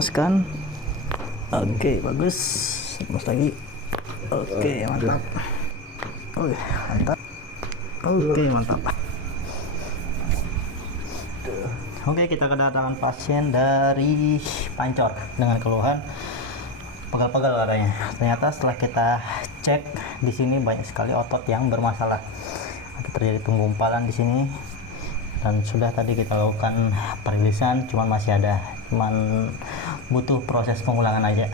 Kan oke, bagus. Terus lagi. Oke, mantap. Oke, mantap. Oke, mantap. Oke, kita kedatangan pasien dari Pancor dengan keluhan pegal-pegal katanya. Ternyata setelah kita cek di sini banyak sekali otot yang bermasalah. Terjadi penggumpalan di sini dan sudah tadi kita lakukan perilisan, cuman masih ada, butuh proses pengulangan aja.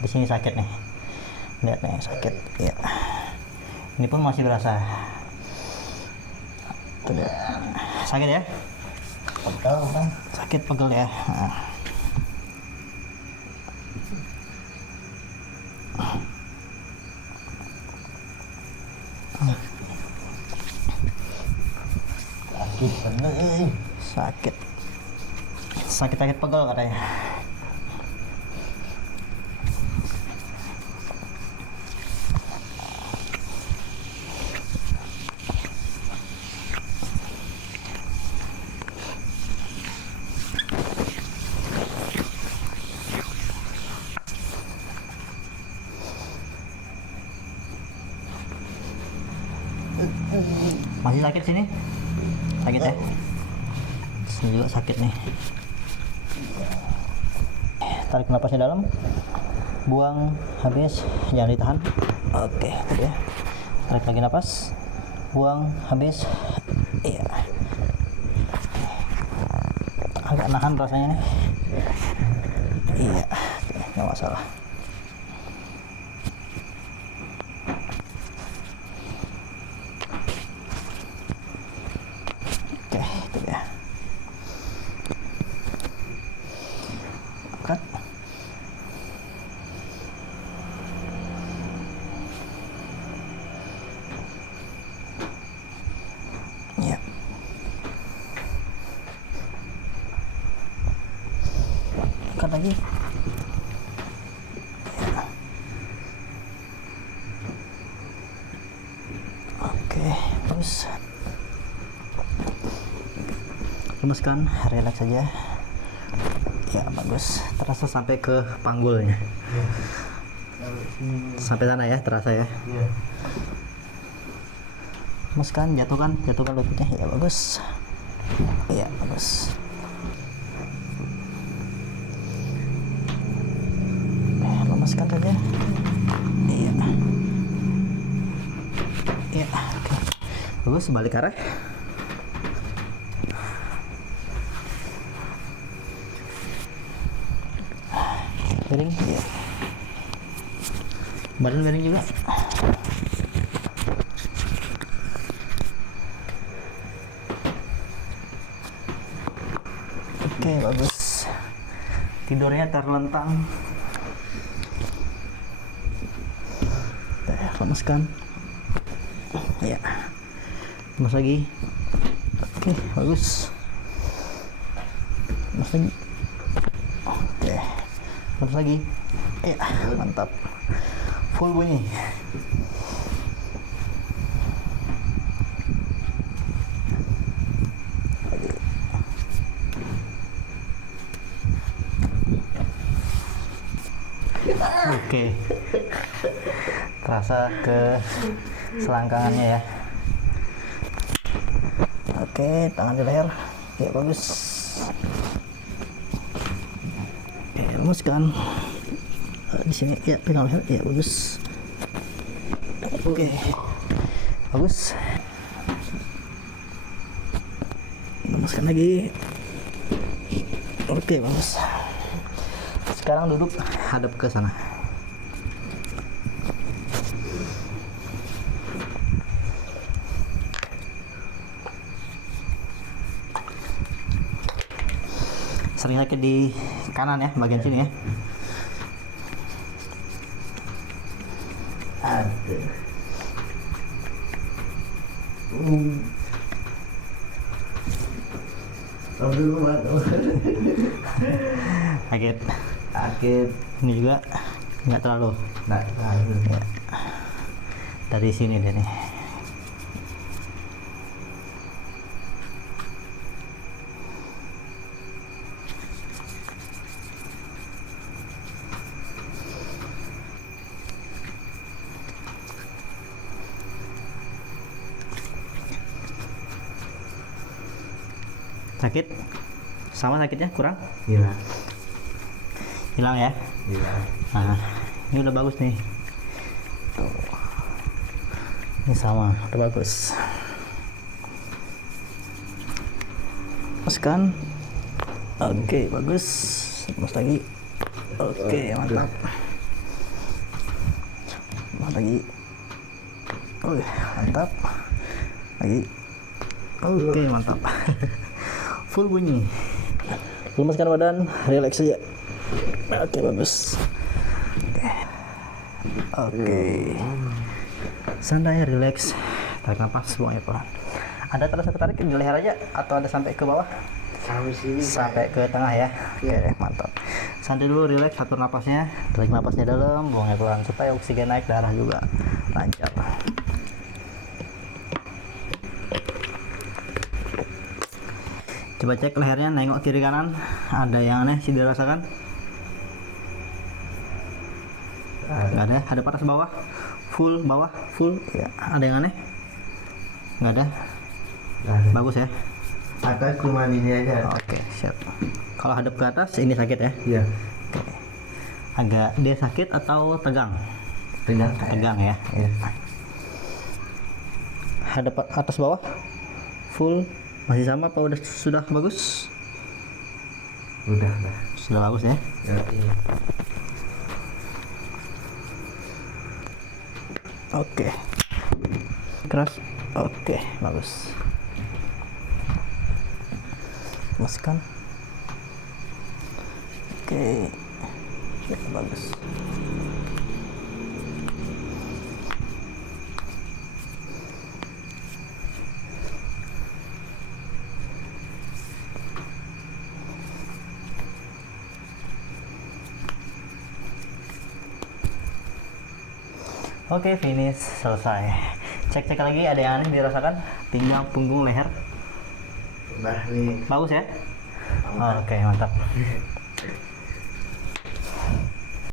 Di sini sakit nih, lihat nih sakit ya. Ini pun masih berasa. Tuh, sakit ya, sakit pegel ya. Sakit pegel katanya. Masih sakit sini? Sakit ya? Sini juga sakit nih. Tarik napasnya dalam, buang habis, jangan ditahan. Oke, itu dia. Tarik lagi napas, buang habis. Iya, agak nahan rasanya nih. Iya, nggak masalah. Oke, itu dia. Angkat. Ya. Angkat lagi. Ya. Oke, terus lemaskan, relax saja. Ya, bagus. Terasa sampai ke panggulnya. Sampai sana ya, terasa ya. Lemaskan, jatuhkan lututnya. Ya, bagus. Iya, bagus. Lemaskan saja. Iya. Iya, oke. Bagus, balik arah. Miring, ya. Badan miring juga. Oke, bagus. Tidurnya terlentang. Lemaskan. Ya. Lemas lagi. Oke, bagus. Lemas lagi. Oke. Terus lagi. Ya, mantap. Full bunyi. Oke. Terasa ke selangkangannya ya. Oke, tangan di leher. Ya, bagus. Oke, lemaskan. Di sini ya, pegang leher. Ya, bagus. Oke, bagus. Lemaskan lagi. Oke, bagus. Sekarang duduk hadap ke sana. Sering sakit di kanan ya, bagian sini ya. Sakit. Ini juga nggak terlalu. Ya. Dari sini deh nih. Sakit? Sama sakitnya? Kurang? Hilang. Hilang ya? Hilang. Nah, ini udah bagus nih. Tuh. Ini sama, udah bagus. Masukkan. Oke, bagus. Mas lagi. Oke, mantap. Mas lagi. Oh, mantap. Lagi. Oke, mantap. Full bunyi. Lemaskan badan, relax saja. Oke, bagus. Oke. Santai, relax. Tarik nafas, buang air pelan. Ada terasa ketarik di leher aja atau ada sampai ke bawah? Sampai sini. Sampai ke tengah ya. Oke, mantap. Santai dulu, relax, atur napasnya. Tarik napasnya dalam, buang air pelan supaya oksigen naik, darah juga lancar. Coba cek lehernya, nengok kiri kanan. Ada yang aneh sih dirasakan? Nggak ada. Ada panas bawah? Full bawah? Full? Ya. Ada yang aneh? Nggak ada. Bagus ya. Atas cuma ini aja. Oke, siap. Kalau hadap ke atas ini sakit ya? Iya. Oke. Agak dia sakit atau tegang? Tegang. Tegang ya. Iya. Hadap atas bawah? Full? Masih sama apa udah sudah bagus? Udah. Sudah bagus ya. Iya. Oke. Keras. Oke, bagus. Masukkan. Oke. Ya, bagus. Oke, finish, selesai. Cek lagi, ada yang aneh dirasakan? Pinggang, punggung, leher. Udah nih. Bagus ya? Oke, mantap.